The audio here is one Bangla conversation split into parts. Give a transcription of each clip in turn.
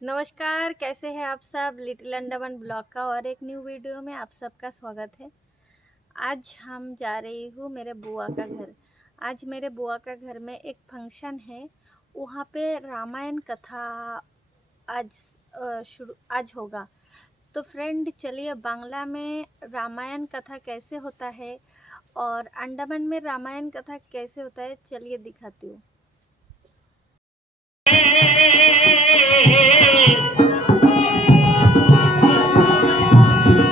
नमस्कार, कैसे हैं आप सब? लिटिल अंडमान ब्लॉग का और एक न्यू वीडियो में आप सबका स्वागत है। आज हम जा रही हूँ मेरे बुआ का घर। आज मेरे बुआ का घर में एक फंक्शन है। वहाँ पे रामायण कथा आज होगा। तो फ्रेंड चलिए बांग्ला में रामायण कथा कैसे होता है और अंडमान में रामायण कथा कैसे होता है, चलिए दिखाती हूँ।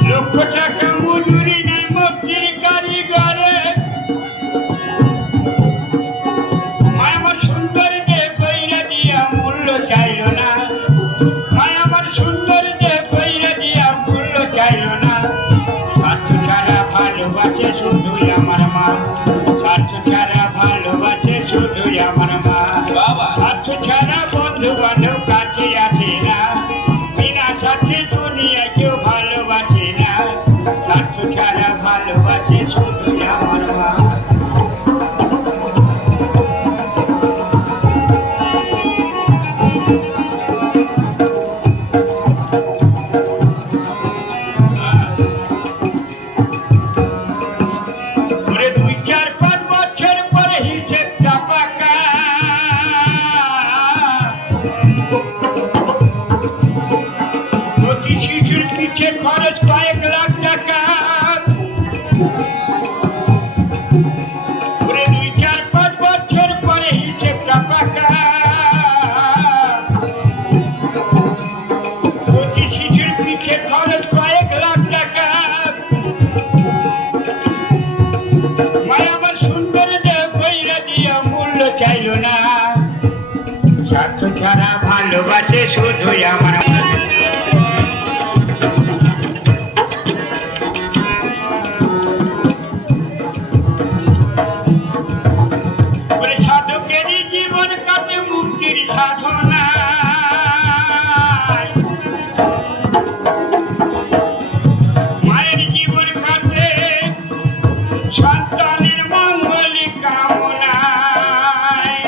লক্ষ টাকা মজুরি নেই মন্ত্রীর কারিগরে মায় আমার সুন্দর যে কইরা দিয়া মূল্য চাইল না মায় আমার সুন্দর যে কইরা দিয়া মূল্য চাইল না স্বার্থ ছাড়া ভালোবাসে শুধুই আমার মা স্বার্থ ছাড়া ভালোবাসে শুধুই আমার মা বাবা স্বার্থ ছাড়া বন্ধু বান্ধব কাছে আসে না বিনা স্বার্থে দুনিয়া কেউ ভালোবাসে না স্বার্থ ছাড়া ভালোবাসে শুধুই আমার মা ওরে 2-4-5 বছর পরে হিসেবটা পাকা প্রতি শিশুর পিছে খরচ কয়েক লাখ টাকা ওরে 2-4-5 বছর পরে হিসেবটা পাকা প্রতি শিশুর পিছে খরচ কয়েক লাখ টাকা মায় আমার সুন্দর যে কইরা দিয়া মূল্য চাইল না স্বার্থ ছাড়া ভালোবাসে শুধুই আমার ওরে সাধকেরই জীবন কাটে মুক্তির সাধনায় মায়ের জীবন কাটে সন্তানের মঙ্গলী কামনায়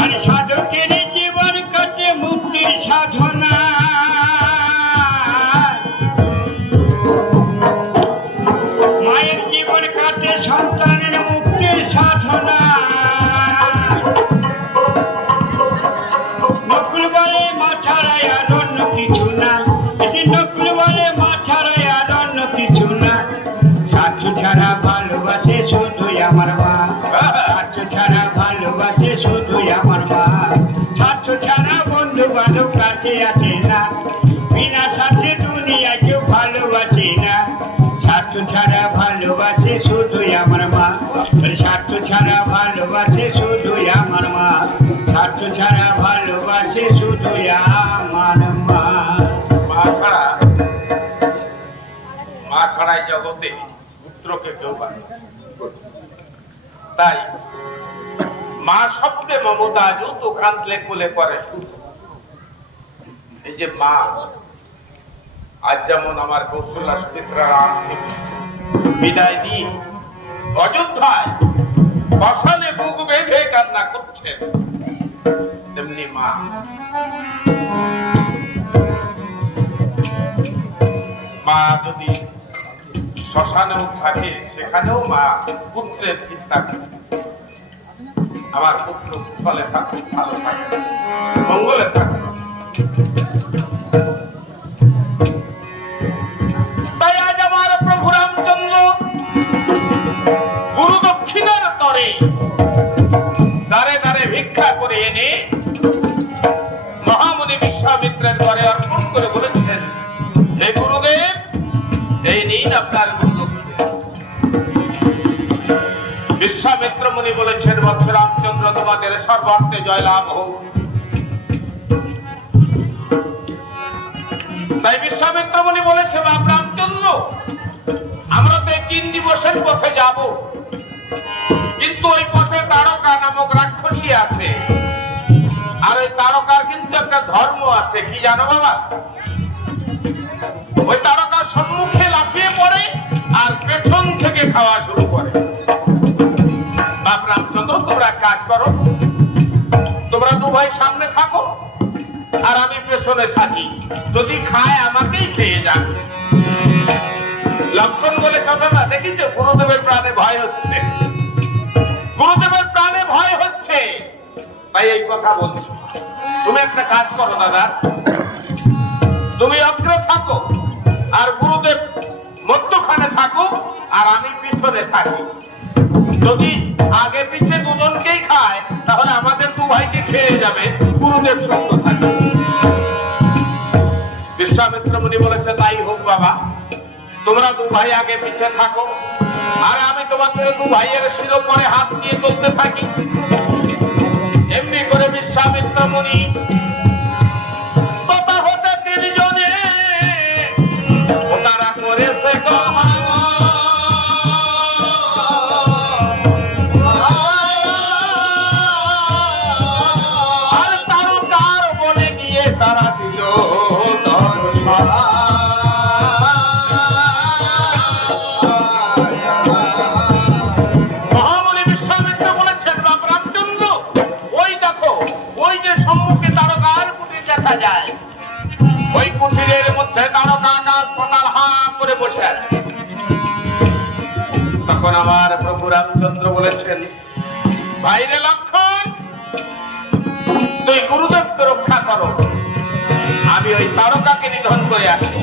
আর সাধকেরই জীবন কাটে মুক্তির সাধনায় মায়ের জীবন কাটে সন্তানের মুক্তির সাধনা নকুল বলে মা ছাড়াই আর অন্য কিছু না নকুল বলে মা ছাড়াই আর অন্য কিছু না স্বার্থ ছাড়া ভালোবাসে শুধুই আমার মা স্বার্থ ছাড়া ভালোবাসে শুধুই আমার মা স্বার্থ ছাড়া বন্ধু বান্ধব কাছে আসে না বিনা স্বার্থে দুনিয়া কেউ ভালোবাসে না স্বার্থ ছাড়া ভালোবাসে শুধুই আমার মা স্বার্থ ছাড়া ভালোবাসে শুধুই আমার মা স্বার্থ ছাড়া ভালোবাসে শুধুই আমার মা মা ছাড়াই জগতে পুত্রকে কেউ পায় না। তাই মা শব্দে মমতা যত কাঁদলে কোলে করে সুখ। এই যে মা আজ যেমন আমার কৌশলা সুমিত্রা রামকে বিদায় নিয়ে অযোধ্যায় বসালে বুক বেঁধে কান্না করছেন, তেমনি মা মা যদি শ্মশানেও থাকে সেখানেও মা পুত্রের চিন্তা করে আমার পুত্র কুশলে থাকুক, ভালো থাকে, মঙ্গলে থাকে। তাই আজ আমার প্রভু রামচন্দ্র গুরু দক্ষিণার তরে দ্বারে দ্বারে ভিক্ষা করে এনে মহামুনি বিশ্বামিত্রের ঘরে অর্পণ করে বলেছেন, হে গুরুদেব, এই নিন আপনার গুরু দক্ষিণা। বিশ্বামিত্র মুনি বলেছেন, বৎস রামচন্দ্র, তোমাদের সর্বার্থে জয়লাভ হোক। তাই বিশ্বামিত্র মুনি বলেছে, বাপ রামচন্দ্র, আমরা তো 3 দিবসের পথে যাব, কিন্তু ওই পথে তারকা নামক রাক্ষসী আছে, আর ওই তারকার কিন্তু একটা ধর্ম আছে, কি জানো বাবা? ওই তারকার সম্মুখে লাফিয়ে পড়ে আর পেছন থেকে খাওয়া শুরু করে। বাপ রামচন্দ্র, তোমরা কাজ করো, তোমরা 2 ভাই পেছনে থাকি, যদি খায় আমাকেই খেয়ে যাক। লক্ষণ বলে কথা না, দেখিছো গুরুদেবের প্রাণে ভয় হচ্ছে, গুরুদেবের প্রাণে ভয় হচ্ছে, তাই এই কথা বলছি। তুমি একটা কাজ করো দাদা, তুমি অগ্রে থাকো আর গুরুদেব মধ্যখানে থাকো আর আমি পিছনে থাকি। যদি আগে পিছে দুজনকেই খায় তাহলে আমাদের দু ভাইকে খেয়ে যাবে, গুরুদেব সঙ্গ থাকে। বিশ্বামিত্র মুনি বলেছে তাই হোক বাবা, তোমরা দু ভাই আগে পিছে থাকো আর আমি তোমাদের দু ভাইয়ের শিরোপরে হাত দিয়ে চলতে থাকি। এমনি করে বিশ্বামিত্র মুনি কথা হতে তিনজনে তারা করেছে আর তারকার বনে গিয়ে তারা দিল মহামণি বিশ্বামিত্র বলেছেন বাবা রামচন্দ্র, ওই দেখো ওই যে সম্মুখে তারকার কুটির দেখা যায়, ওই কুটিরের মধ্যে তারকা গাছ পাতাল হা করে বসে আছে। তখন আমার প্রভু রামচন্দ্র বলেছেন, ভাইরে লক্ষণ, তুই গুরুদেবকে রক্ষা করো, আমি ওই তারকাকে নিধন করে আসি।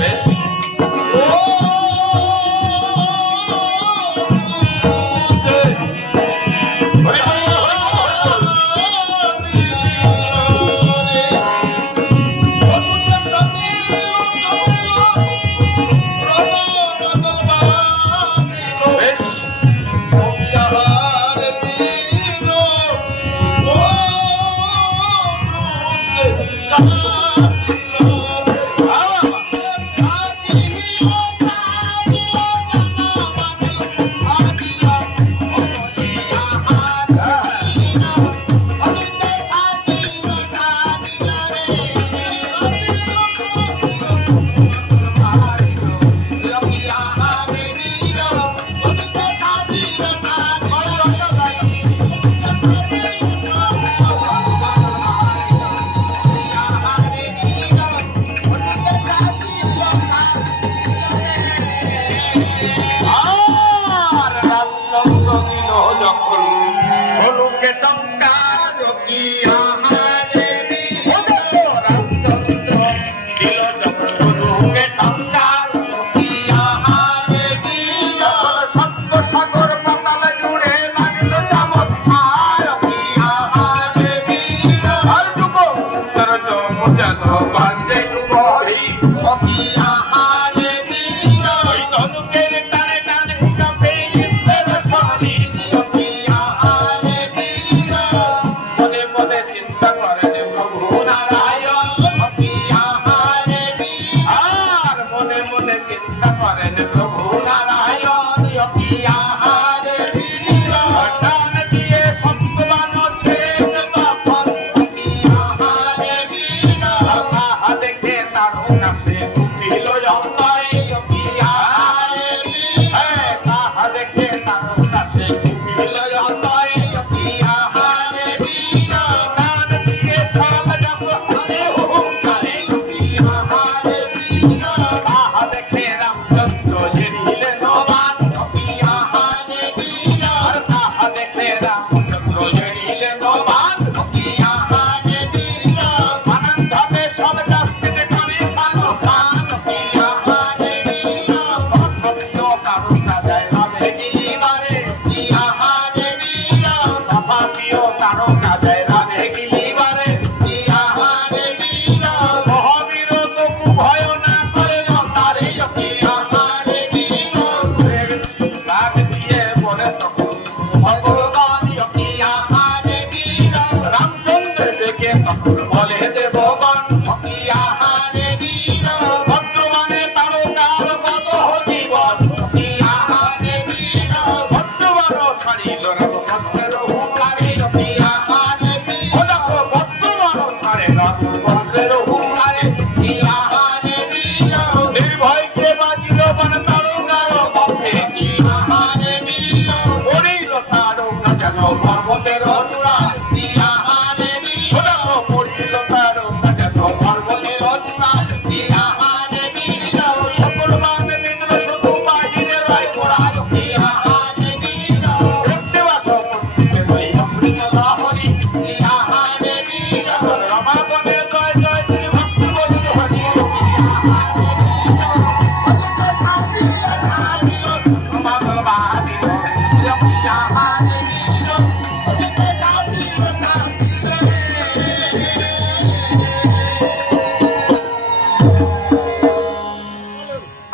বেশ। পর্বতের অনুরা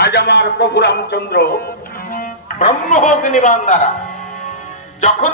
আজ আমার প্রভু রামচন্দ্র ব্রহ্মহত্যার নিবান দ্বারা যখন